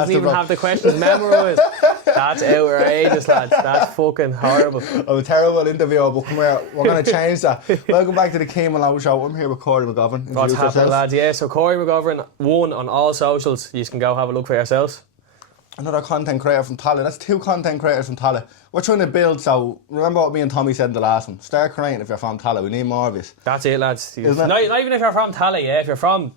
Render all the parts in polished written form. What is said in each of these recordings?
doesn't even have the questions memorised. That's outrageous, lads. That's fucking horrible. I'm a terrible interviewer, but come here, we're going to change that. Welcome back to the Cian Malone Show. I'm here with Corey McGovern. What's happening, lads? Yeah, so Corey McGovern, 1 on all socials. You can go have a look for yourselves. Another content creator from Tala. That's 2 content creators from Tala. We're trying to build, so remember what me and Tommy said in the last one. Start creating if you're from Tala. We need more of this. That's it, lads. Not even if you're from Tala, yeah. If you're from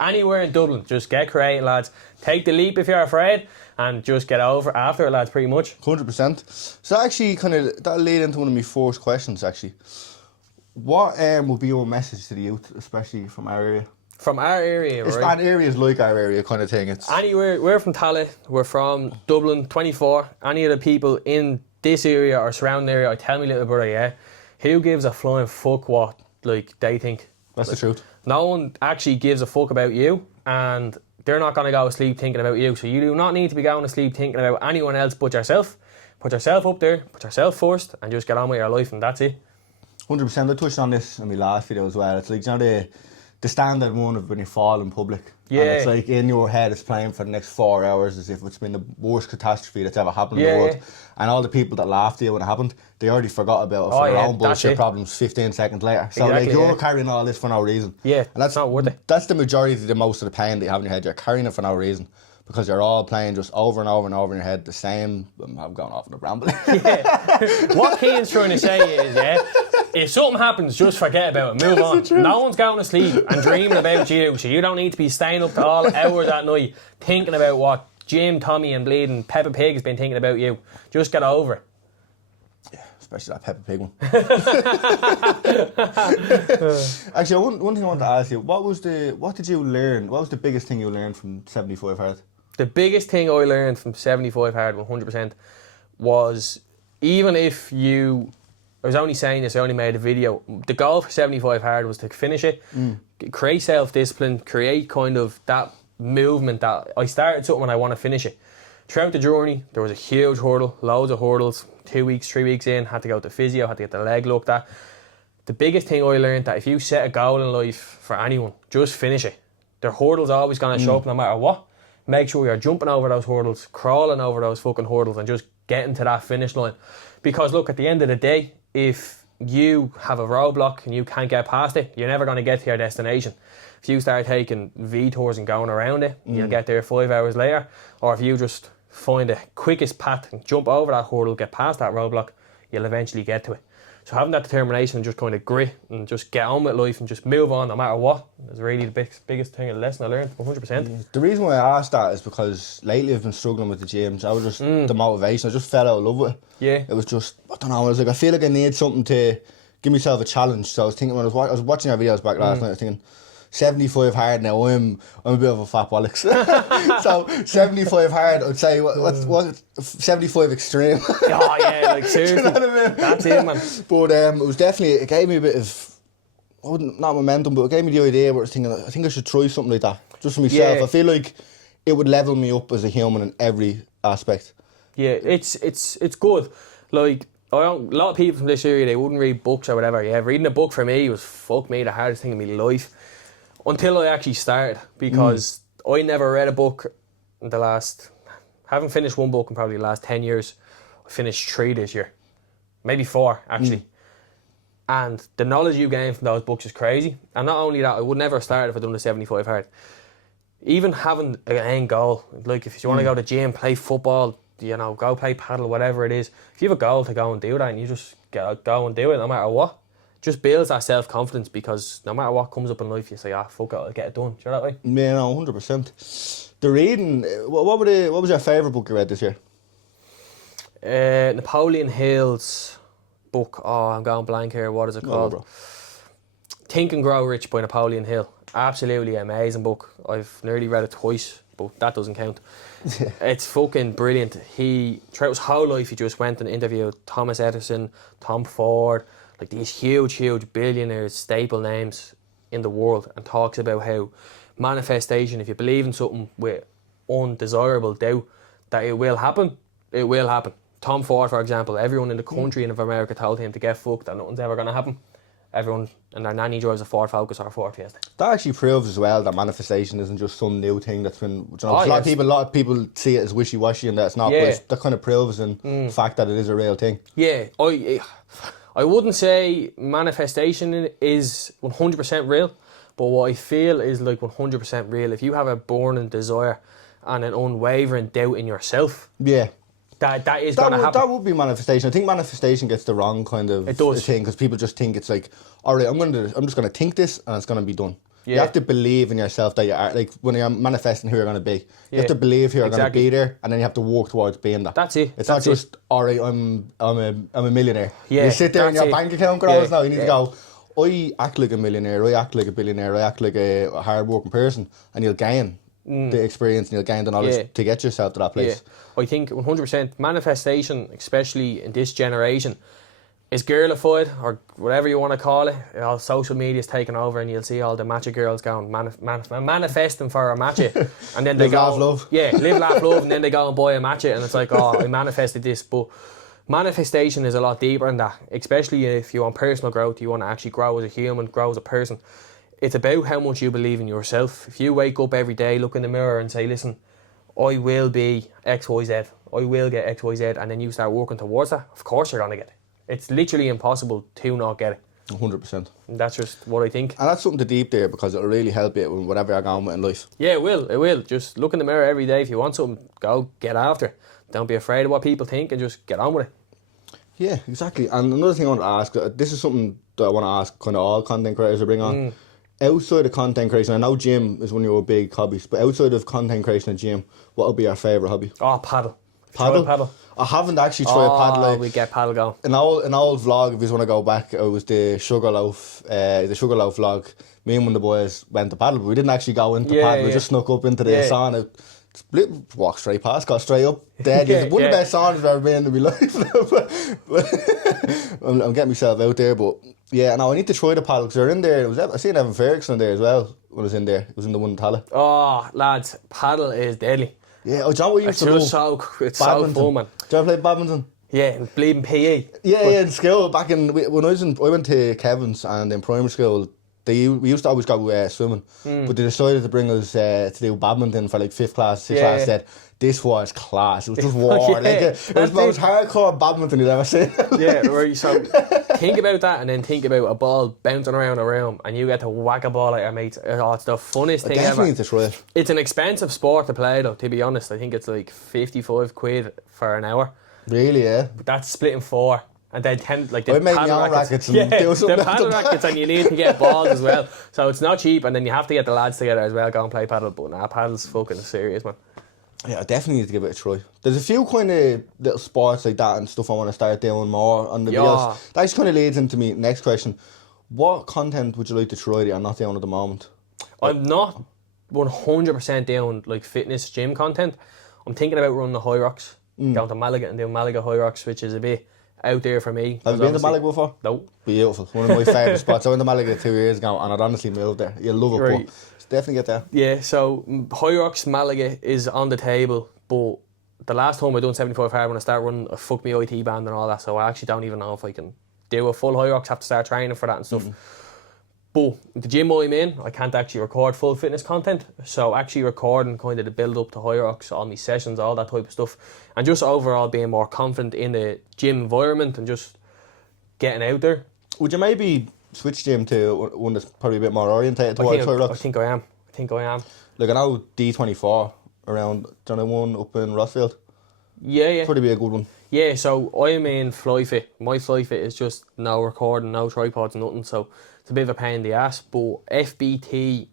anywhere in Dublin, just get creating, lads. Take the leap if you're afraid and just get over after it, lads, pretty much. 100%. So that actually that'll lead into one of my first questions, actually. What would be your message to the youth, especially from our area? From our area, it's right? It's areas like our area kind of thing. It's anywhere. We're from Tala. We're from Dublin, 24. Any of the people in this area or surrounding area, I tell me little brother, yeah, who gives a flying fuck what they think? That's the truth. No one actually gives a fuck about you, and they're not going to go to sleep thinking about you. So you do not need to be going to sleep thinking about anyone else but yourself. Put yourself up there, put yourself first, and just get on with your life, and that's it. 100%. I touched on this in my last video as well. It's like, you know, the standard one of when you fall in public. Yeah. And it's like in your head it's playing for the next 4 hours as if it's been the worst catastrophe that's ever happened in the world. And all the people that laughed at you when it happened, they already forgot about it for their own bullshit problems 15 seconds later. So exactly, like you're carrying all this for no reason. Yeah, and that's not worth it. That's the majority of most of the pain that you have in your head. You're carrying it for no reason. Because you're all playing just over and over and over in your head the same. I'm going off on a ramble. Yeah. What Cian's trying to say is, yeah, if something happens, just forget about it. Move on. No one's going to sleep and dreaming about you, so you don't need to be staying up to all hours at night thinking about what Jim, Tommy, and bleeding Peppa Pig has been thinking about you. Just get over it. Yeah, especially that Peppa Pig one. Actually, one thing I want to ask you: what did you learn? What was the biggest thing you learned from 75 Hard? The biggest thing I learned from 75 Hard, 100%, was even if you... I was only saying this, I only made a video. The goal for 75 Hard was to finish it, create self-discipline, create kind of that movement that I started something and I want to finish it. Throughout the journey, there was a huge hurdle, loads of hurdles. 2 weeks, 3 weeks in, had to go to physio, had to get the leg looked at. The biggest thing I learned that if you set a goal in life for anyone, just finish it. The hurdles are always going to show up no matter what. Make sure you're jumping over those hurdles, crawling over those fucking hurdles and just getting to that finish line. Because look, at the end of the day, if you have a roadblock and you can't get past it, you're never going to get to your destination. If you start taking V-tours and going around it, you'll get there 5 hours later. Or if you just find the quickest path and jump over that hurdle, get past that roadblock, you'll eventually get to it. So having that determination and just kind of grit and just get on with life and just move on no matter what is really the biggest thing, a lesson I learned, 100%. The reason why I asked that is because lately I've been struggling with the gyms. I was just the motivation. I just fell out of love with it. Yeah. It was just, I don't know, I feel like I need something to give myself a challenge. So I was thinking, when I was watching our videos back last night, I was thinking, 75 Hard now, I'm a bit of a fat bollocks. So 75 Hard, I'd say, what 75 Extreme. Oh yeah, like seriously. Do you know what I mean? That's it, man. But it was definitely, it gave me a bit of, not momentum, but it gave me the idea where I was thinking, I think I should try something like that, just for myself. Yeah. I feel like it would level me up as a human in every aspect. Yeah, it's good. Like, a lot of people from this area, they wouldn't read books or whatever. Yeah, reading a book for me was, fuck me, the hardest thing in my life. Until I actually started, because I never read a book in the last... haven't finished one book in probably the last 10 years. I finished 3 this year. Maybe 4, actually. And the knowledge you gain from those books is crazy. And not only that, I would never have started if I'd done the 75 Hard. Even having an end goal, like if you want to go to the gym, play football, you know, go play paddle, whatever it is. If you have a goal to go and do that and you just go and do it no matter what, just builds that self-confidence, because no matter what comes up in life, you say, fuck it, I'll get it done. Do you know that way? Yeah, no, 100%. The reading, what was your favourite book you read this year? Napoleon Hill's book, I'm going blank here, what is it called? Bro. Think and Grow Rich by Napoleon Hill. Absolutely amazing book. I've nearly read it twice, but that doesn't count. It's fucking brilliant. Throughout his whole life, he just went and interviewed Thomas Edison, Tom Ford, like these huge billionaires, staple names in the world, and talks about how manifestation, if you believe in something with undesirable doubt that it will happen, it will happen. Tom Ford, for example, everyone in the country of America told him to get fucked, that nothing's ever going to happen. everyone and their nanny drives a Ford Focus or a Ford Fiesta. That actually proves as well that manifestation isn't just some new thing that's been. You know, Oh, a lot of people see it as wishy-washy and that it's not. Yeah. But that kind of proves in fact that it is a real thing. Yeah, I wouldn't say manifestation is 100% real, but what I feel is like 100% real. If you have a burning desire and an unwavering doubt in yourself, Yeah. that is going to happen. That would be manifestation. I think manifestation gets the wrong kind of thing because people just think it's like, all right, I'm just going to think this and it's going to be done. Yeah. You have to believe in yourself that you are, like when you're manifesting who you're going to be. You have to believe who you're going to be there, and then you have to work towards being that. That's it. It's not just all right. I'm a millionaire. Yeah, you sit there and your bank account grows now. You need to go. I act like a millionaire. I act like a billionaire. I act like a hard-working person, and you'll gain the experience and you'll gain the knowledge to get yourself to that place. Yeah. I think 100% manifestation, especially in this generation, is girlified, or whatever you want to call it. All social media's taken over, and you'll see all the matcha girls going manifesting for a matcha, and then they live, go, laugh, love. Yeah, live, laugh, love, and then they go and buy a matcha, and it's like, oh, I manifested this. But manifestation is a lot deeper than that, especially if you want personal growth, you want to actually grow as a human, grow as a person. It's about how much you believe in yourself. If you wake up every day, look in the mirror and say, listen, I will be X, Y, Z. I will get X, Y, Z. And then you start working towards that, of course you're going to get it. It's literally impossible to not get it. 100%. And that's just what I think. And that's something to deep there because it'll really help you with whatever you're going with in life. Yeah, it will. It will. Just look in the mirror every day. If you want something, go get after it. Don't be afraid of what people think and just get on with it. Yeah, exactly. And another thing I want to ask, this is something that I want to ask kind of all content creators to bring on. Outside of content creation, I know gym is one of your big hobbies, but outside of content creation and gym, what would be your favourite hobby? Oh, paddle. Paddle? I haven't actually tried paddle. Oh, we get paddle going. An old vlog, if you want to go back, it was the Sugarloaf vlog. Me and one of the boys went to paddle, but we didn't actually go into paddle. We just snuck up into the sauna. Walked straight past, got straight up, dead. It's one of the best saunas I've ever been in my life. I'm getting myself out there, but yeah, no, I need to try the paddle because they're in there. I seen Evan Ferguson in there as well when I was in there. It was in the one in Tala. Oh, lads, paddle is deadly. Yeah, do you know what you used to love? It's so fun, man. Do you ever play badminton? Yeah, bleeding PE. Yeah, in school, back in, when I went to Kevin's and in primary school, we used to always go swimming, but they decided to bring us to do badminton for like 5th class, 6th class. Said, this was class. It was just war. It was the most hardcore badminton you'd ever seen. Yeah, right. So think about that and then think about a ball bouncing around a room and you get to whack a ball at your mates. Oh, it's the funnest thing ever. I definitely need to try it. It's an expensive sport to play though, to be honest. I think it's like 55 quid for an hour. Really, yeah? But that's split in 4. And then the paddle rackets and do something. The paddle rackets, and you need to get balls as well. So it's not cheap, and then you have to get the lads together as well, go and play paddle. But nah, paddle's fucking serious, man. Yeah, I definitely need to give it a try. There's a few kind of little sports like that and stuff I want to start doing more on the videos. That just kind of leads into me next question. What content would you like to try that you're not doing at the moment? I'm not 100% doing like fitness gym content. I'm thinking about running the High Rocks, going to Malaga and doing Malaga High Rocks, which is a bit out there for me. Have you been to Malaga before? No. Beautiful. One of my favourite spots. I went to Malaga 2 years ago and I'd honestly moved there. You'll love it, right. But definitely get there. Yeah, so High Rocks Malaga is on the table, but the last time I done 75 hard when I started running, I fucked my IT band and all that, so I actually don't even know if I can do a full High Rocks, have to start training for that and stuff. But the gym I'm in, I can't actually record full fitness content, so actually recording kind of the build up to High Rocks, all my sessions, all that type of stuff, and just overall being more confident in the gym environment and just getting out there. Would you maybe switch gym to one that's probably a bit more orientated towards High Rocks? I think I am. Look, I know D24 around, do you know one up in Rossfield? Yeah. Probably be a good one. Yeah, so I'm in FlyFit. My FlyFit is just no recording, no tripods, nothing, so it's a bit of a pain in the ass, but FBT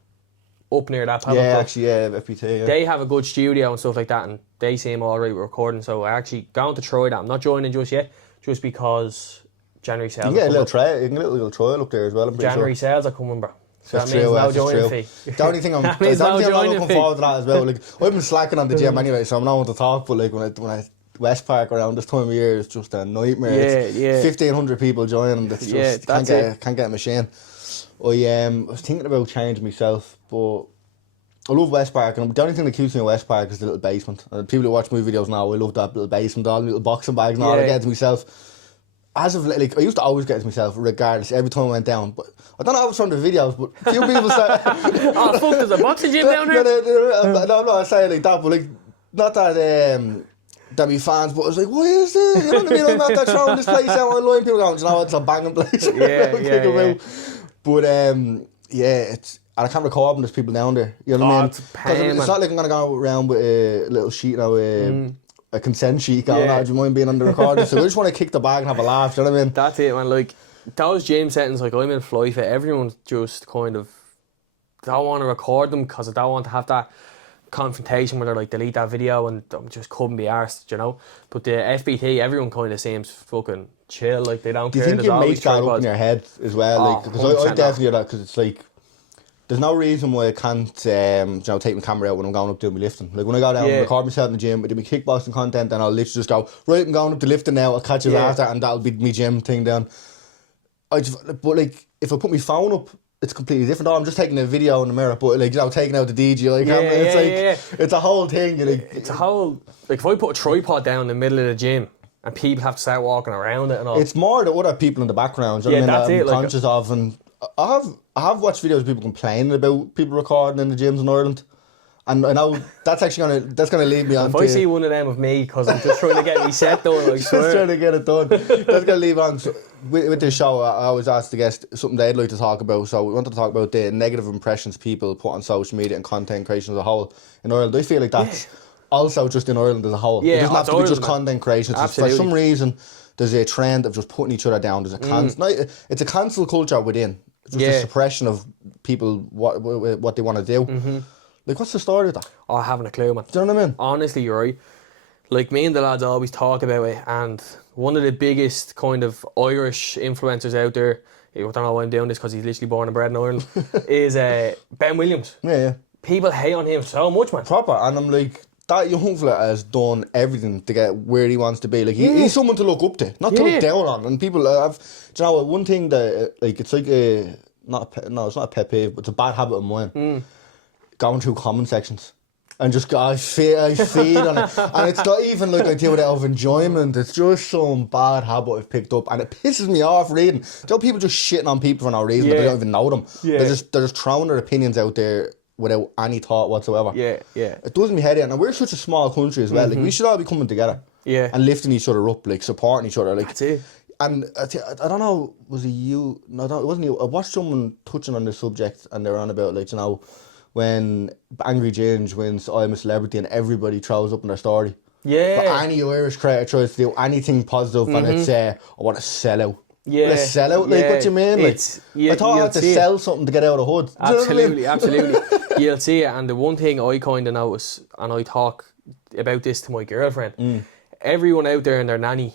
up near that paddle club, FBT, yeah. They have a good studio and stuff like that, and they seem alright with recording, so I actually going to try that. I'm not joining just yet, just because January sales. You can get a little trial up there as well. January sales are coming, bro. So that's that means true, no joining fee. The only thing I'm looking forward to that as well. Like, I've been slacking on the gym anyway, so I'm not one to talk, but like when I West Park around this time of year is just a nightmare. Yeah. 1,500 people joining. That's just can't get a machine. I was thinking about changing myself, but I love West Park, and the only thing that keeps me in West Park is the little basement. And people who watch my videos now, I love that little basement, all the little boxing bags and all. I get to myself. as of like, I used to always get to myself regardless every time I went down. But I don't know how it's from the videos, but few people start. Oh fuck! There's a boxing gym down here. No, I'm not saying like that, but like not that that be fans, but I was like, what is this? You know what I mean? I'm not that throwing this place out online. People going, you know, it's a banging place. Yeah. But it's. And I can't record when there's people down there. You know what I mean? It's pain, it's not like I'm going to go around with a little sheet, you know, a consent sheet going, do you mind being on the recorder? So I just want to kick the bag and have a laugh, you know what I mean? That's it, man. Like, those gym settings, like, I'm in fly fit, everyone's just kind of don't want to record them because I don't want to have that confrontation where they're like, delete that video and I just couldn't be arsed, you know? But the FBT, everyone kind of seems fucking chill, like, they don't care. Do you think you make that up in your head as well? Like, because I definitely do that, because it's like, there's no reason why I can't take my camera out when I'm going up doing my lifting. Like when I go down and record myself in the gym, I do my kickboxing content, and I'll literally just go, right, I'm going up to lifting now, I'll catch you after, and that'll be my gym thing down. But like, if I put my phone up, it's completely different. I'm just taking a video in the mirror, but like, you know, taking out the DJI camera, it's a whole thing. Like, it's a whole, like if I put a tripod down in the middle of the gym, and people have to start walking around it and all. It's more the other people in the background, you know what I mean, that I'm conscious of, and I have watched videos of people complaining about people recording in the gyms in Ireland, and I know that's actually gonna lead me on. If I see one of them of me, because I'm just trying to get me set done, I swear. Just trying to get it done. That's gonna lead on. So with this show, I always ask the guest something they'd like to talk about. So we wanted to talk about the negative impressions people put on social media and content creation as a whole in Ireland. I feel like that's also just in Ireland as a whole. Yeah, it doesn't have to be Ireland, just content creation. For some reason, there's a trend of just putting each other down. There's a it's a cancel culture within. Just a suppression of people, what they want to do. Mm-hmm. Like, what's the story with that? Oh, I haven't a clue, man. Do you know what I mean? Honestly, you're right. Like, me and the lads always talk about it, and one of the biggest kind of Irish influencers out there, I don't know why I'm doing this because he's literally born and bred in Ireland, is Ben Williams. Yeah. People hate on him so much, man. Proper, and I'm like, that young fella has done everything to get where he wants to be. Like, he's someone to look up to, not to look down on. And people have, do you know, one thing that, like, it's like it's not a pet peeve, but it's a bad habit of mine. Going through comment sections and just I feed on it. And it's not even like I do it out of enjoyment. It's just some bad habit I've picked up, and it pisses me off reading. Do you know, people just shitting on people for no reason, but they don't even know them. Yeah. They're just throwing their opinions out there without any thought whatsoever. Yeah. It does me head in, and we're such a small country as well. Like, we should all be coming together. Yeah. And lifting each other up, like supporting each other. Like, that's it. And I don't know, was it you? No, it wasn't you. I watched someone touching on this subject, and they were on about, like, you know, when Angry Ginge wins I'm a Celebrity and everybody throws up in their story. Yeah. But any Irish creator tries to do anything positive and it's I want to sell out. Yeah. Want to sell out, like, what you mean? Like, I thought I had to sell something to get out of the hood. Absolutely, absolutely. You'll see it. And the one thing I kind of notice, and I talk about this to my girlfriend, everyone out there and their nanny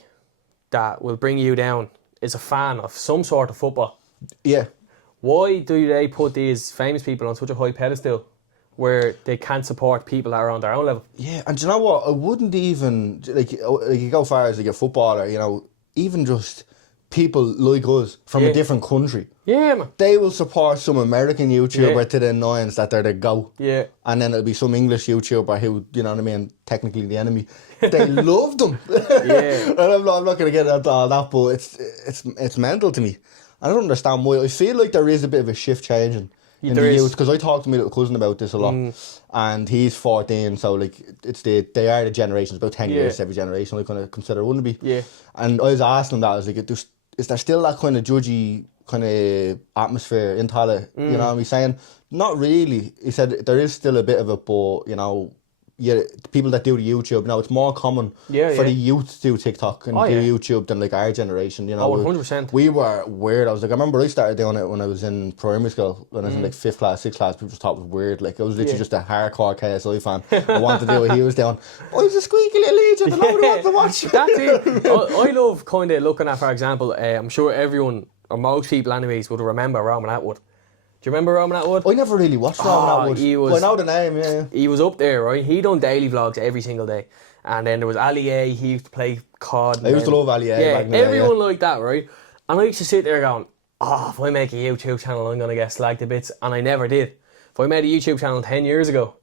that will bring you down is a fan of some sort of football. Yeah. Why do they put these famous people on such a high pedestal where they can't support people that are on their own level? Yeah, and do you know what? I wouldn't even, like you go far as like a footballer, you know, even just people like us from a different country. Yeah, man. They will support some American YouTuber to the nines that they're the go. Yeah. And then it'll be some English YouTuber who, you know what I mean, technically the enemy. They love them. Yeah. And I'm not going to get into all that, but it's mental to me. I don't understand why. I feel like there is a bit of a shift changing in the youth, because I talked to my little cousin about this a lot, and he's 14, so like they are the generations, about 10 years every generation I kind of consider, wouldn't it be? Yeah. And I was asking him that, I was like, is there still that kind of judgy kind of atmosphere in Tala? You know, and he's saying, not really. He said there is still a bit of it, but, you know, the people that do the YouTube, you know, it's more common for the youth to do TikTok and do YouTube than like our generation, you know. 100%. We were weird. I remember I started doing it when I was in primary school, when I was in like 5th class, 6th class. People just thought it was weird. Like, I was literally just a hardcore KSI fan. I wanted to do what he was doing. I was a squeaky little agent and nobody wanted to watch. That's it. I love kind of looking at, for example, I'm sure everyone, or most people anyways, would remember Roman Atwood. Do you remember Roman Atwood? I never really watched Roman Atwood. I know the name, yeah. He was up there, right? He done daily vlogs every single day. And then there was Ali A, he used to play COD. I used to love Ali A. Yeah, back in the day, everyone like that, right? And I used to sit there going, if I make a YouTube channel, I'm going to get slagged to bits. And I never did. If I made a YouTube channel 10 years ago,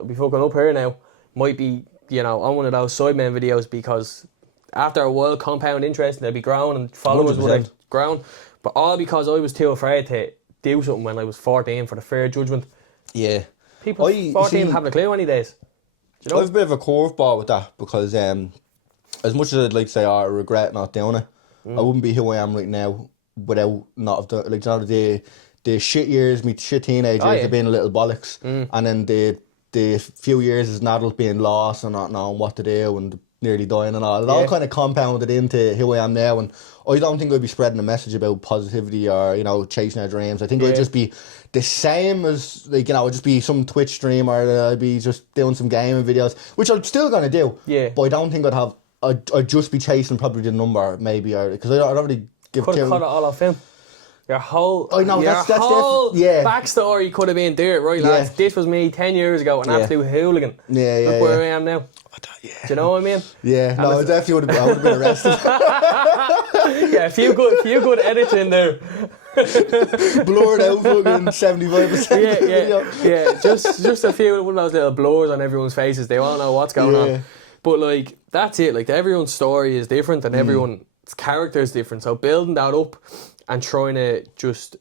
I'd be fucking up here now. Might be, you know, on one of those Sidemen videos because after a while compound interest and they'd be growing and followers would have grown. But all because I was too afraid to do something when I was 14 for the fair judgment. Yeah. People 14 haven't a clue any days. Do you know? I have a bit of a curveball with that because as much as I'd like to say, I regret not doing it, I wouldn't be who I am right now without not have done, like, you know, the shit years, me shit teenage years of being a little bollocks, and then the few years as an adult being lost and not knowing what to do and nearly dying and all. It all kind of compounded into who I am now, and I don't think I'd be spreading a message about positivity or, you know, chasing our dreams. I think I'd just be the same as, like, you know, I'd just be some Twitch streamer, I'd be just doing some gaming videos, which I'm still going to do. Yeah. But I don't think I'd just be chasing probably the number, maybe, or because I don't really give Could have cut it all off film. Your whole, that's backstory could have been there, right, lads? This was me 10 years ago, an absolute hooligan. Look where I am now. Do you know what I mean? Yeah, no, I definitely would have been arrested. Yeah, a few good edits in there. Blurred out fucking 75%. Yeah. Just a few one of those little blurs on everyone's faces. They all know what's going on. But like, that's it. Like, everyone's story is different and everyone's character is different. So building that up and trying to just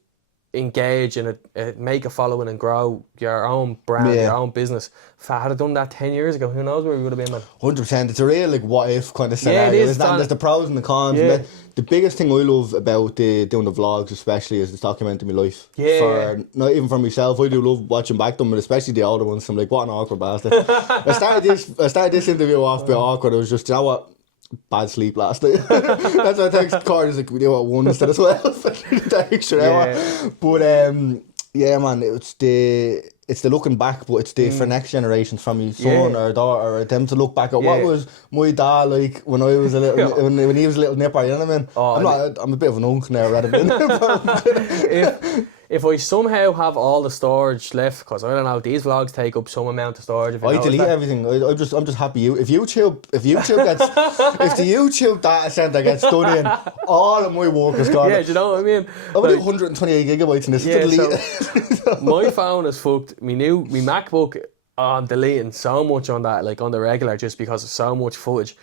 engage in it, make a following and grow your own brand, your own business. If I had done that 10 years ago, who knows where we would have been, man. 100%. It's a real, like, what if kind of scenario. It is. There's the pros and the cons. Yeah. The biggest thing I love about doing the vlogs, especially, is it's documenting my life. Not even for myself. I do love watching back them, but especially the older ones. I'm like, what an awkward bastard. I started this interview off a bit awkward. I was just, you know what? Bad sleep last night. That's why I text Carter's like, we do it one instead of 12. That extra hour. But yeah, man, it's the looking back, but it's the for next generations, from your son or daughter, or them to look back at what was my dad like when I was a little when he was a little nipper. You know what I mean? I'm a bit of an unk now rather than. If I somehow have all the storage left, because I don't know, these vlogs take up some amount of storage. I delete everything. I'm just happy. If the YouTube data center gets done in, all of my work is gone. Yeah, do you know what I mean? I'm like 128 gigabytes in this. So my phone is fucked. My MacBook, I'm deleting so much on that, like on the regular, just because of so much footage.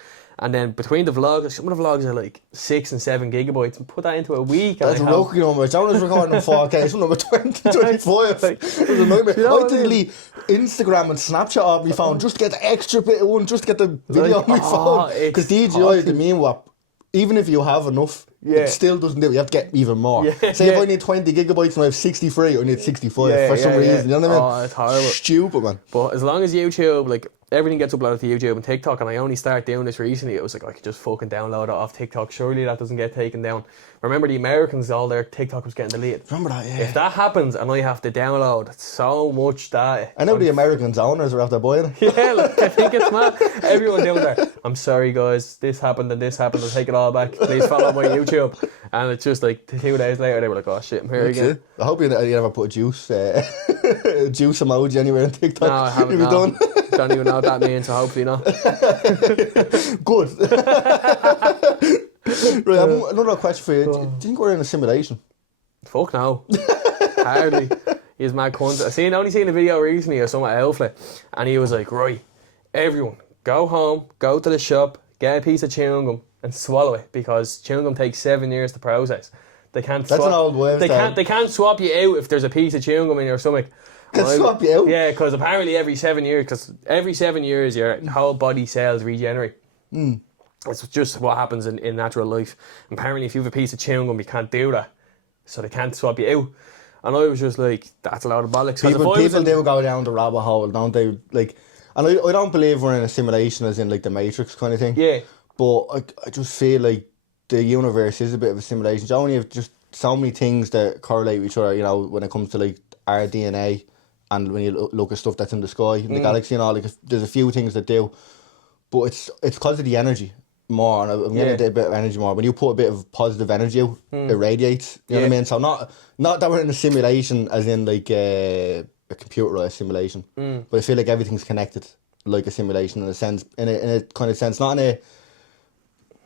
And then between the vlogs, some of the vlogs are like 6 and 7 gigabytes, and put that into a week. That's a rookie number. Someone was recording in 4K, some number 20, 25. It was a nightmare. You know, I delete Instagram and Snapchat off my phone just to get the extra bit of one, just to get the video on my phone. Because DJI, the mean what, even if you have enough, it still doesn't do it. You have to get even more. Say if I need 20 gigabytes and I have 63, I need 65 for some reason. You know what I mean? It's horrible. Stupid, man. But as long as YouTube, like, everything gets uploaded to YouTube and TikTok, and I only started doing this recently, it was like, I could just fucking download it off TikTok. Surely that doesn't get taken down. Remember the Americans, all their TikTok was getting deleted. Remember that, yeah. If that happens and I have to download so much data. I know the Americans owners are after buying it. Yeah, like, I think it's mad. Everyone down there, I'm sorry guys, this happened and this happened, I'll take it all back. Please follow my YouTube. And it's just like 2 days later, they were like, oh shit, I'm here again. I hope you never put a juice emoji anywhere on TikTok. No, I haven't. You've done. Don't even know what that means, so hopefully not. Good. Right, I have another question for you. Do you think we're in a simulation? Fuck no. Hardly. He's mad cunt. I only seen a video recently of some outfit, and he was like, right, everyone, go home, go to the shop, get a piece of chewing gum and swallow it, because chewing gum takes 7 years to process. They can't That's an old way. They can't swap you out if there's a piece of chewing gum in your stomach. Can swap you out? Yeah, because apparently every 7 years, your whole body cells regenerate. It's just what happens in natural life. Apparently, if you have a piece of chewing gum, you can't do that, so they can't swap you out. And I was just like, that's a load of bollocks. People do go down the rabbit hole, don't they? Like, and I don't believe we're in a simulation as in like the Matrix kind of thing. Yeah. But I just feel like the universe is a bit of a simulation. You only have just so many things that correlate with each other, you know, when it comes to like our DNA, and when you look at stuff that's in the sky, in the galaxy and all, like, there's a few things that do. But it's because of the energy more, and I'm getting a bit of energy more. When you put a bit of positive energy out, it radiates. You know what I mean? So not that we're in a simulation as in like a computerized simulation, but I feel like everything's connected like a simulation in a sense, in a kind of sense, not in a.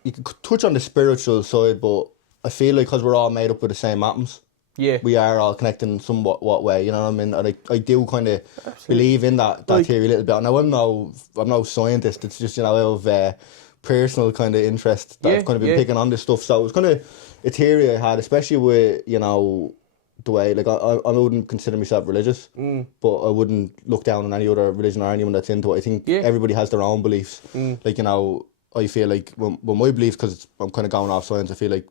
You could touch on the spiritual side, but I feel like because we're all made up of the same atoms, Yeah. we are all connected in somewhat what way, you know what I mean? And I do kind of believe in that theory a little bit. Now, I'm no scientist. It's just, you know, out of personal kind of interest that I've kind of been picking on this stuff. So it was kind of a theory I had, especially with, you know, the way, like, I wouldn't consider myself religious, but I wouldn't look down on any other religion or anyone that's into it. I think everybody has their own beliefs. Like, you know, I feel like when my beliefs, because I'm kind of going off science, I feel like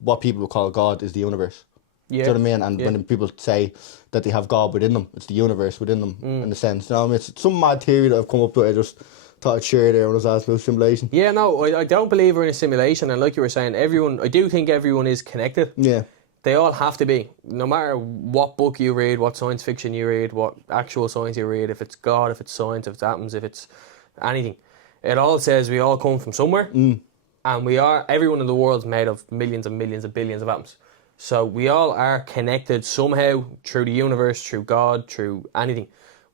what people would call God is the universe. Do you know what I mean? And when people say that they have God within them, it's the universe within them, in a sense. You know, I mean, it's some mad theory that I've come up with. I just thought I'd share there when I was asked about simulation. Yeah, no, I don't believe we're in a simulation. And like you were saying, I do think everyone is connected. Yeah. They all have to be. No matter what book you read, what science fiction you read, what actual science you read, if it's God, if it's science, if it's atoms, if it's anything. It all says we all come from somewhere. And everyone in the world is made of millions and millions and billions of atoms. So we all are connected somehow through the universe, through God, through anything.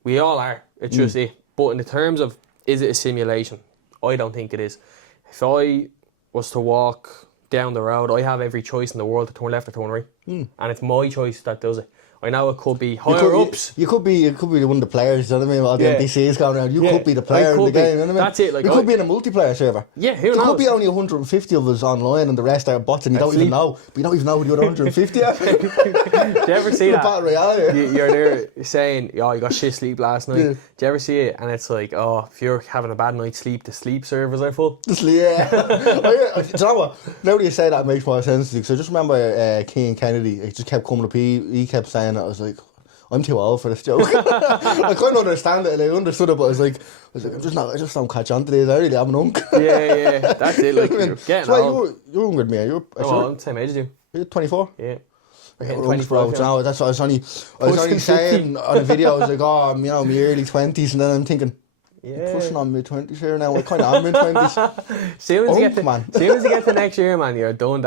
We all are. It's just it. But in the terms of, is it a simulation? I don't think it is. If I was to walk down the road, I have every choice in the world to turn left or turn right. And it's my choice that does it. I know it could be higher ups. You could be one of the players, you know what I mean? All the NPCs going around. You could be the player in the game, you know what I mean? That's it. Like, you could be in a multiplayer server. Yeah, who knows? There could be only 150 of us online and the rest are bots and you don't even know. But you don't even know who the other 150 are. Do you ever see that? Battle Royale. You're there saying, oh, you got shit sleep last night. Do you ever see it? And it's like, oh, if you're having a bad night's sleep, the sleep servers are full. Yeah. Do you know what? Now that you say that, it makes more sense. Because I just remember Cian Kennedy, it just kept coming up. He kept saying it. I was like, I'm too old for this joke. I couldn't understand it, and I understood it, but I was like, I just don't catch on to this. I really am an unk. Yeah, that's it. Like, you're getting old. You're younger than me. I'm the same age as you. You're 24. Yeah. We're hitting 25. No, that's what I was only saying on a video. I was like, oh, I'm, you know, my early 20s, and then I'm thinking, I'm pushing on mid 20s here now. I kind of am mid 20s. Soon as you get to next year, man, you're done.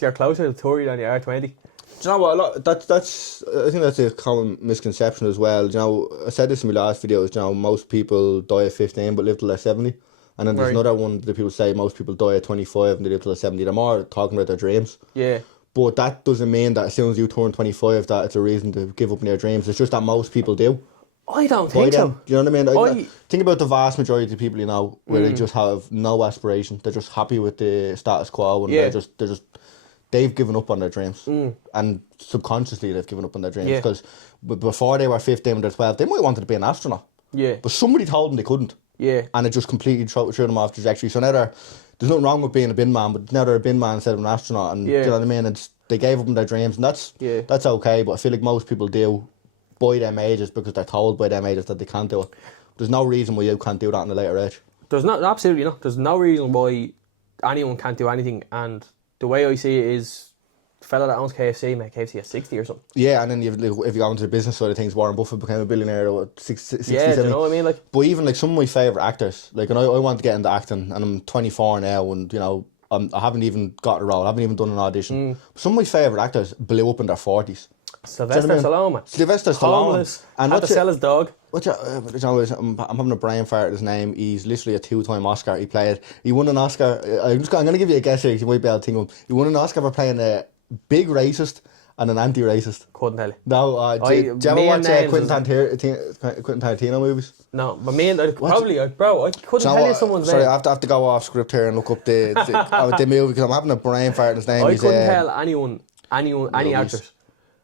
You're closer to 30 than you are 20. Do you know what? That's I think that's a common misconception as well. Do you know, I said this in my last video. You know, most people die at 15 but live till they're 70. And then there's another one that people say most people die at 25 and they live till they're 70. They're more talking about their dreams. Yeah. But that doesn't mean that as soon as you turn 25 that it's a reason to give up on your dreams. It's just that most people do. I don't think so. Do you know what I mean? Think about the vast majority of people you know where they just have no aspiration. They're just happy with the status quo and they've given up on their dreams. And subconsciously they've given up on their dreams. Because before they were 15 when they're 12, they might have wanted to be an astronaut. Yeah. But somebody told them they couldn't. Yeah. And it just completely threw them off the trajectory. So now there's nothing wrong with being a bin man, but now they're a bin man instead of an astronaut. And do you know what I mean? They gave up on their dreams, and that's okay. But I feel like most people do by them ages because they're told by them ages that they can't do it. There's no reason why you can't do that in a later age. There's not, absolutely not. There's no reason why anyone can't do anything. And the way I see it is, the fella that owns KFC made KFC at 60 or something. Yeah, and then if you go into the business side of things, Warren Buffett became a billionaire at 60, 70. Do you know what I mean? Like, but even like some of my favourite actors, like, and I want to get into acting, and I'm 24 now, and you know, I haven't even got a role, I haven't even done an audition. Some of my favourite actors blew up in their 40s. Sylvester Stallone, man. Sylvester Stallone. Homeless. And had to sell his dog. I'm having a brain fart at his name. He's literally a 2-time Oscar. He won an Oscar. I'm going to give you a guess here because you might be able to think of him. He won an Oscar for playing a big racist and an anti-racist. Couldn't tell you. No, do you ever watch Quentin Tarantino movies? No, but me and I couldn't tell you someone's name. Sorry, I have to go off script here and look up the movie because I'm having a brain fart at his name. I couldn't tell any actors.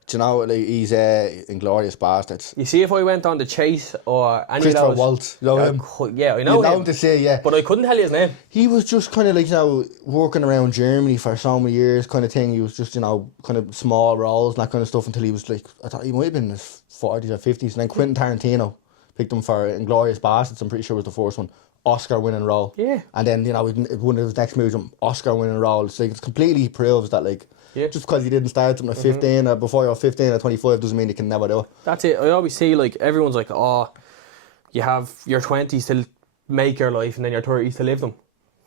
Do you know, like, he's Inglourious Bastards. You see, if I went on The Chase or any Christopher of those... Waltz, you know him? Yeah, I know him. To say, yeah. But I couldn't tell you his name. He was just kind of like, you know, working around Germany for so many years kind of thing. He was just, you know, kind of small roles and that kind of stuff until he was like, I thought he might have been in his 40s or 50s. And then Quentin Tarantino picked him for Inglourious Bastards, I'm pretty sure was the first one. Oscar-winning role. Yeah. And then, you know, one of his next movies, Oscar-winning role. So it completely proves that, like, just because you didn't start something at 15 or before you're 15 or 25 doesn't mean you can never do it. That's it. I always see, like, everyone's like, oh, you have your 20s to make your life and then your 30s to live them.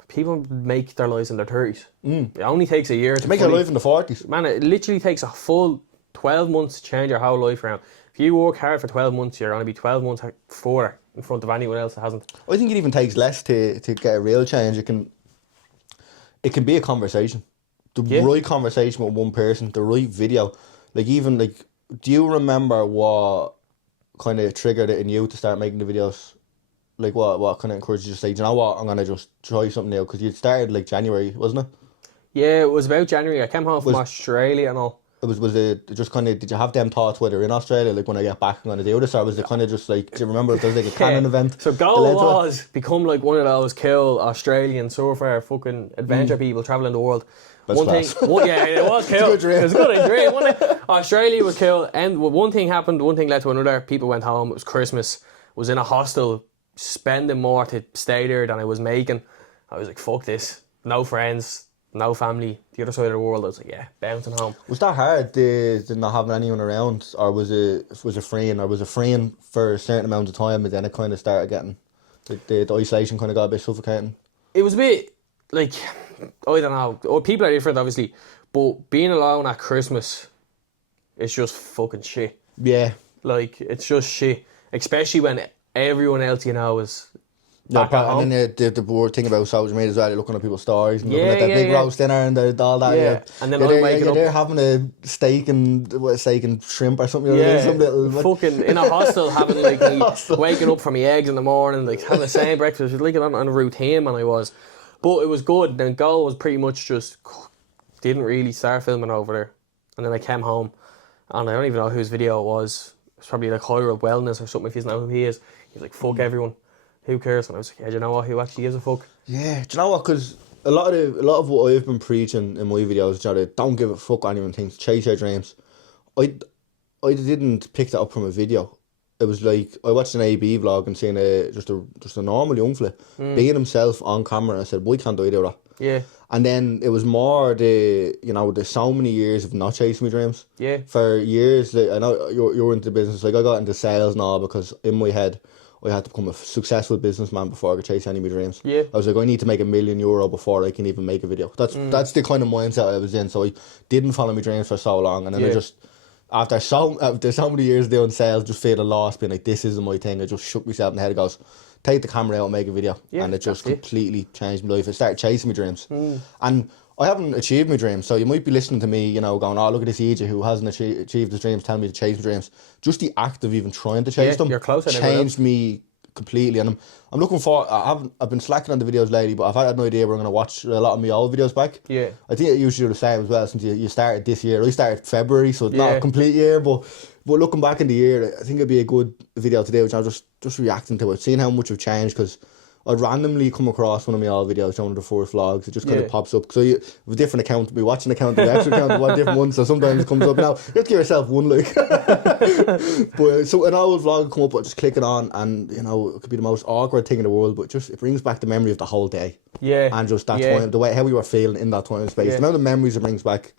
People make their lives in their 30s. It only takes a year to make your life in the 40s. Man, it literally takes a full 12 months to change your whole life around. If you work hard for 12 months, you're going to be 12 months further in front of anyone else that hasn't. I think it even takes less to get a real change. It can be a conversation. The right conversation with one person, the right video. Like even like, do you remember what kind of triggered it in you to start making the videos? Like what kind of encouraged you to say, do you know what, I'm gonna just try something new? Because you started like January, wasn't it? Yeah, it was about January. I came home from Australia and all. Was it just kind of, did you have them thoughts whether in Australia, like when I get back I'm gonna do this, or was it kind of just like, do you remember if there was like a canon event? So goal was become like one of those cool Australian surfer fucking adventure people travelling the world. That's class. Yeah, it was cool. It's a good dream. It was a good dream. Australia was cool, and one thing happened, one thing led to another. People went home. It was Christmas. Was in a hostel, spending more to stay there than I was making. I was like, fuck this. No friends, no family. The other side of the world. I was like, yeah, bouncing home. Was that hard? Did not having anyone around, or was it freeing, or was it freeing for a certain amount of time, and then it kind of started getting the isolation kind of got a bit suffocating? It was a bit like, I don't know. People are different, obviously, but being alone at Christmas, it's just fucking shit. Yeah. Like, it's just shit, especially when everyone else you know is back at home. And then the bored thing about social media as well, you're looking at people's stories and looking at their big roast dinner and all that. Yeah. And then you're there having a steak and shrimp or something. Yeah, some little, fucking in a hostel, having like waking up from my eggs in the morning, like having the same breakfast. It was like on a routine, and I was, but it was good. Then goal was pretty much just didn't really start filming over there, and then I came home, and I don't even know whose video it was. It was probably like Higher Up Wellness or something. If you know who he is, he's like, fuck everyone. Who cares? And I was like, yeah, do you know what? Who actually gives a fuck? Yeah, do you know what? Because a lot of what I've been preaching in my videos, you know, don't give a fuck what anyone thinks, chase your dreams. I didn't pick that up from a video. It was like I watched an AB vlog and seeing just a normal young fella being himself on camera, and I said, why can't I do that? Yeah. And then it was more the so many years of not chasing my dreams. Yeah. For years, I know you're into business. Like I got into sales now because in my head, I had to become a successful businessman before I could chase any of my dreams. Yeah. I was like, I need to make €1 million before I can even make a video. That's the kind of mindset I was in. So I didn't follow my dreams for so long, and then I just, after so many years doing sales, just feeling lost, being like, this isn't my thing. I just shook myself in the head and goes, take the camera out and make a video. Yeah, and it just completely changed my life. I started chasing my dreams. And I haven't achieved my dreams, so you might be listening to me, going, oh, look at this EJ who hasn't achieved his dreams, telling me to chase my dreams. Just the act of even trying to chase them you're closer changed me completely. And I'm looking for, I've been slacking on the videos lately, but I've had no idea we're going to watch a lot of my old videos back. Yeah. I think you should do the same as well, since you started this year. I started February, so it's not a complete year, but looking back in the year, I think it'd be a good video today, which I'm just reacting to it, seeing how much I've changed, because I'd randomly come across one of my old videos, one of the first vlogs. It just kind of pops up. So you have a different account, we watch an account, the extra account, one different one. So sometimes it comes up. Now you have to give yourself one like. But so an old vlog will come up, but just click it on, and it could be the most awkward thing in the world, but just it brings back the memory of the whole day. Yeah. And just that time, the way how we were feeling in that time and space. The amount of memories it brings back,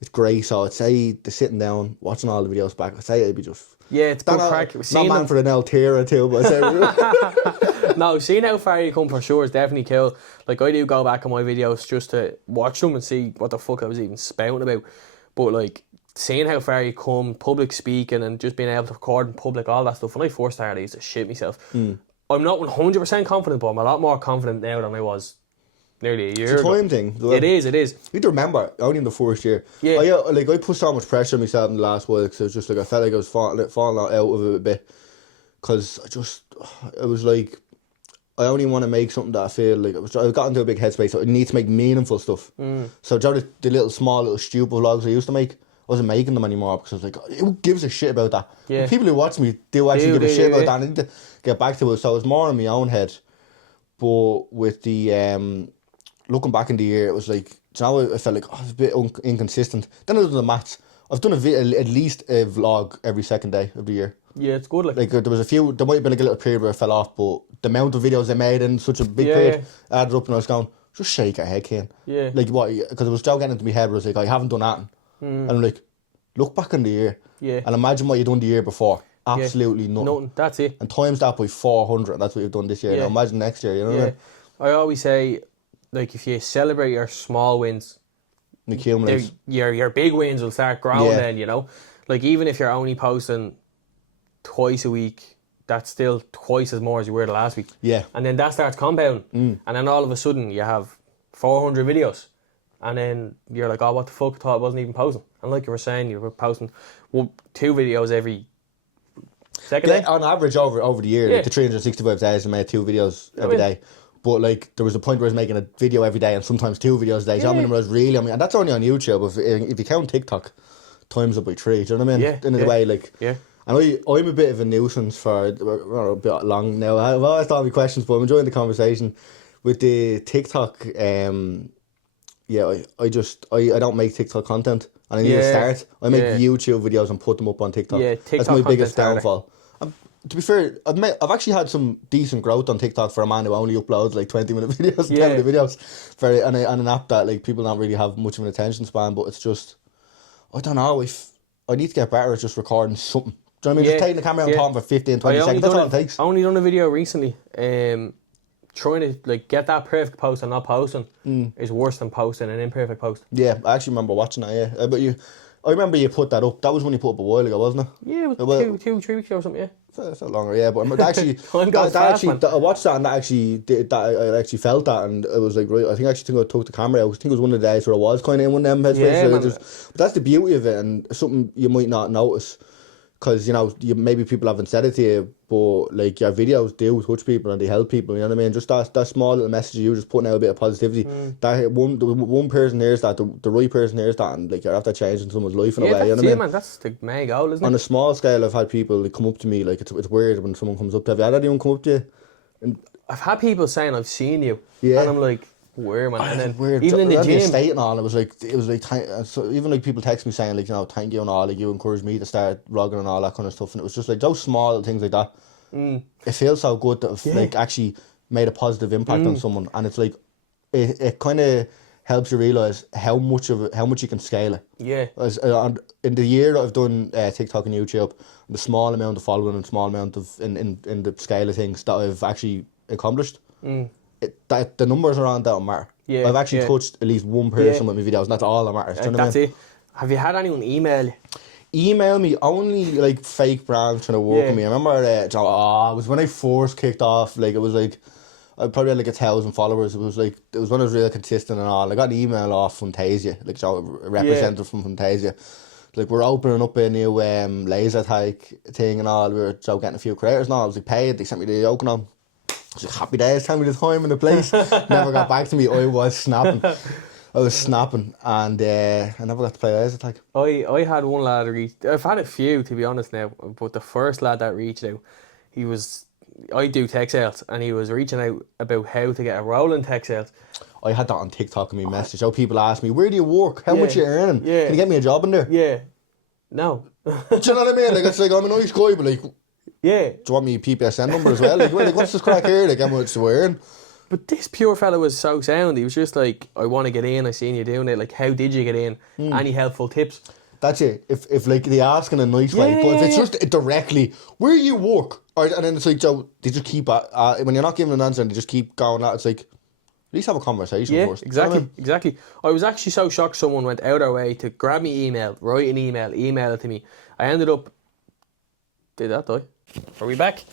it's great. So I'd say the sitting down, watching all the videos back, I'd say it'd be just. Yeah, it's good crack. Not man for an Altera too, but I say. No, seeing how far you come for sure is definitely cool. Like, I do go back on my videos just to watch them and see what the fuck I was even spouting about. But like, seeing how far you come, public speaking and just being able to record in public, all that stuff. When I first started, I used to shit myself. I'm not 100% confident, but I'm a lot more confident now than I was nearly a year ago. It's a time thing. It is. You need to remember, only in the first year. Yeah. I put so much pressure on myself in the last while, because it was just like I felt like I was falling out of it a bit. Because it was like, I only want to make something that I feel like, I got into a big headspace, so I need to make meaningful stuff. So the little small, little stupid vlogs I used to make, I wasn't making them anymore, because I was like, who gives a shit about that? Yeah. The people who watch me do actually give a shit about that, and I need to get back to it. So it was more in my own head. But with the, looking back in the year, it was like, I felt like, it's a bit inconsistent. Then I did the maths. I've done at least a vlog every second day of the year. Yeah, it's good. Like there was there might have been a little period where I fell off, but the amount of videos I made in such a big period added up, and I was going, just shake your head, Cian. Yeah. Like what? Because it was getting into my head, where I was like, I haven't done that. And I'm like, look back in the year. Yeah. And imagine what you've done the year before. Absolutely nothing. Nothing. That's it. And times that by 400, and that's what you've done this year. Now imagine next year, you know what I mean? I always say, like, if you celebrate your small wins, your big wins will start growing then, Like, even if you're only posting twice a week, that's still twice as more as you were the last week. Yeah. And then that starts compounding. And then all of a sudden you have 400 videos. and then you're like, oh, what the fuck? I thought I wasn't even posting. And like you were saying, you were posting 2 videos every second day. On average over the year, like the 365 days, I made 2 videos every day. But like there was a point where I was making a video every day and sometimes 2 videos a day. So I mean, it was really, and that's only on YouTube. If you count TikTok, times up by 3. Do you know what I mean? Yeah. In a way, like. Yeah. And I'm a bit of a nuisance for a bit long now. I've always thought of questions, but I'm enjoying the conversation with the TikTok. I don't make TikTok content, and I need to start. I make YouTube videos and put them up on TikTok. Yeah, TikTok. That's my biggest downfall. To be fair, I've actually had some decent growth on TikTok for a man who only uploads like 20-minute videos, 10-minute videos, on an app that like people don't really have much of an attention span. But it's just, I don't know, if I need to get better at just recording something. Do you know what I mean? Just taking the camera and talking for 15, 20 seconds. That's all it takes. I only done a video recently. Trying to like get that perfect post and not posting is worse than posting an imperfect post. Yeah, I actually remember watching that. Yeah, but I remember you put that up. That was when you put up a while ago, wasn't it? Yeah, it was 2-3 weeks ago or something. Yeah, it's longer. Yeah, but actually, I watched that and that actually did that. I actually felt that, and it was like right. I think I took the camera out. I think it was one of the days where I was kind of in one of them headspaces. But that's the beauty of it, and something you might not notice. Because, maybe people haven't said it to you, but, like, your videos do touch people and they help people, you know what I mean? Just that small little message of you just putting out a bit of positivity. That one person hears that, the right person hears that, and, like, you're after changing someone's life in a way, you know what I mean? Man, that's the main goal, isn't it? On a small scale, I've had people like, come up to me, like, it's weird when someone comes up to you. Have you had anyone come up to you? I've had people saying, I've seen you. Yeah. And I'm like, where, man? And then, weird. even in the gym. Estate and all, it was like so even like people text me saying like, thank you and all, like you encouraged me to start vlogging and all that kind of stuff, and it was just like those small things like that. It feels so good that I've like actually made a positive impact on someone, and it's like it kind of helps you realise how much you can scale it. Yeah. In the year that I've done TikTok and YouTube, the small amount of following and small amount of in the scale of things that I've actually accomplished. That the numbers around that don't matter. Yeah, I've actually touched at least one person with my videos, and that's all that matters. That's it. Have you had anyone email you? Email me, only like fake brands trying to work with me. I remember it was when I first kicked off. Like it was like I probably had like 1,000 followers. It was when I was really consistent and all. I got an email off Fantasia, like a representative from Fantasia. Like we're opening up a new laser tag thing and all. We were getting a few creators and all. I was like paid. They sent me the yoke and all. I was like, happy days, tell me the time and the place. Never got back to me. I was snapping, and I never got to play laser tag. I had one lad I've had a few, to be honest now, but the first lad that reached out, I do tech sales, and he was reaching out about how to get a role in tech sales. I had that on TikTok in my message. How people ask me, where do you work? How much are you earning? Yeah. Can you get me a job in there? Yeah. No. Do you know what I mean? Like, it's like, I'm a nice guy, but like, yeah. Do you want me PPSN number as well? Like what's this crack here? Like, how much are we earning? But this pure fella was so sound. He was just like, I want to get in. I seen you doing it. Like, how did you get in? Any helpful tips? That's it. If like they ask in a nice way, but if it's just directly, where you work, and then it's like, Joe, they just keep when you're not giving an answer and they just keep going at it, it's like, at least have a conversation first. Exactly. I was actually so shocked someone went out their way to grab me email, write an email it to me. I ended up, did that die? Are we back?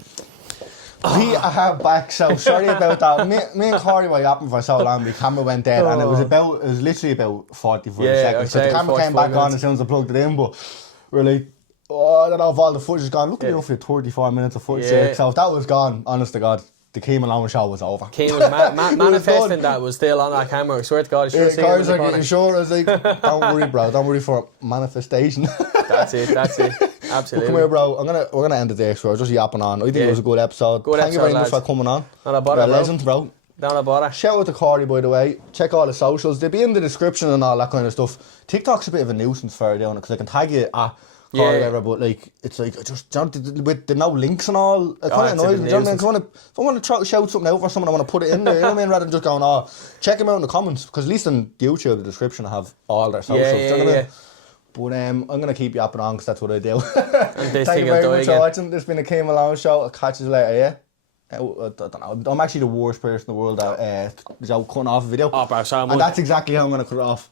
We are back, so sorry about that. Me and Corey were yapping for so long, the camera went dead, and it was literally about 45 seconds. So the camera came back on as soon as I plugged it in, but we're like, I don't know if all the footage is gone. Look at me for 35 minutes of footage. So if that was gone, honest to God, the Cian Malone show was over. Cian was manifesting that was still on that camera. I swear to God, I should have seen it. Like, you sure? I was like, don't worry, bro. Don't worry for manifestation. That's it. Absolutely. Come here, bro. We're gonna end it there. So we're just yapping on. I think it was a good episode. Thank you very much for coming on. Not a bother, You're a legend, bro. Not a bother. Shout out to Corey, by the way. Check all the socials. They'll be in the description and all that kind of stuff. TikTok's a bit of a nuisance for doing it because I can tag you at Corey, whatever, but like it's like just with the no links and all. It kind of annoys me. Do you know what I mean? If I want to shout something out for someone, I want to put it in there. You know what I mean? Rather than just going, check them out in the comments, because at least on YouTube, the description, I have all their socials. Do you know what I mean? But I'm going to keep yapping on because that's what I do. Thank you very much for watching. This has been a Cian Malone show. I'll catch you later, yeah? I don't know. I'm actually the worst person in the world at cutting off a video. Oh, bro, so and that's exactly how I'm going to cut it off.